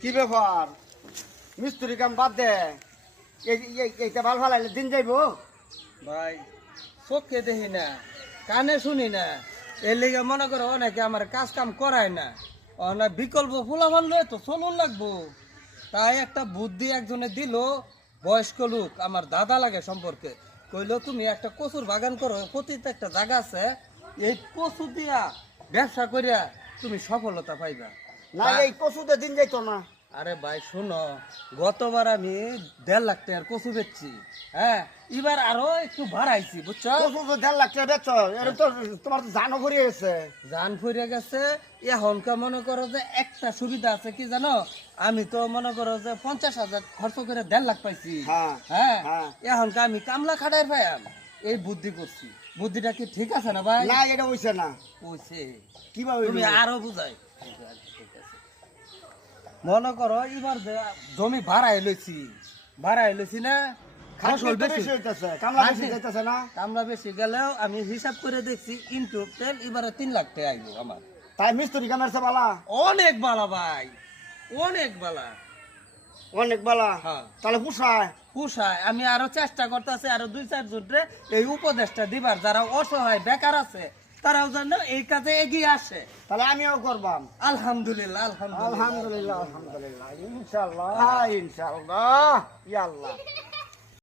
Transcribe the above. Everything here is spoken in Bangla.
কি ব্যাপার মিস্ত্রি কাম বাদ দে এইটা ভাল ভালাইলে দিন যাইবো ভাই চোখে দেখি না কানে শুনি না এর লেগে মনে করো অনেকে আমার কাজ কাম করায় না অনেক বিকল্প ফুলাফান লয় তো চলুন লাগবো তাই একটা বুদ্ধি একজনে দিল বয়স্ক লোক আমার দাদা লাগে সম্পর্কে কইলো তুমি একটা কচুর বাগান করো প্রতিটা একটা জায়গা আছে এই কচু দিয়া ব্যবসা করিয়া তুমি সফলতা পাইবা না এই কচুতে দিন যাইতো না আরে ভাই শোনো গতবার আমি 1.5 লাখ টাকার কচু বেচছি হ্যাঁ এবার আরো একটু বাড়াইছি বুঝছো কচু তো 1.5 লাখ টাকা বেচো এটা তো তোমার তো জানো ঘুরিয়ে গেছে জান ফুরিয়ে গেছে এখনকার মনে করো যে একটা সুবিধা আছে কি জানো আমি তো মনে করো যে 50,000 খরচ করে 1.5 লাখ পাইছি হ্যাঁ, হ্যাঁ হ্যাঁ। এখনকার আমি কামলা খাটাই পাইম এই বুদ্ধি করছি বুদ্ধিটা কি ঠিক আছে না ভাই না এটা হইছে না কইছে কিভাবে তুমি আরো বুঝাই মনে করো এবার যে জমি ভাড়াই লইছি না ফসল বেশি হইতেছে কামলা বেশি যাইতেছে না কামলা বেশি গেলেও আমি হিসাব করে দেখছি ইনটু টেন এবারে 3 লাখ টাকা আইবো আমার তাই মিস্ত্রি কামের সে বালা অনেক বালা ভাই অনেক বালা অনেক বালা হ্যাঁ। তাহলে পুষায় পুষায় আমি আরো চেষ্টা করতেছি আরো 2-4 জনরে এই উপদেশটা দিবার যারা অসহায় বেকার আছে তারাও যেন এই কাজে এগিয়ে আসে তাহলে আমিও করবাম আলহামদুলিল্লাহ আলহামদুলিল্লাহ আলহামদুলিল্লাহ আলহামদুলিল্লাহ ইনশাআল্লাহ ইনশাআল্লাহ ইয়া আল্লাহ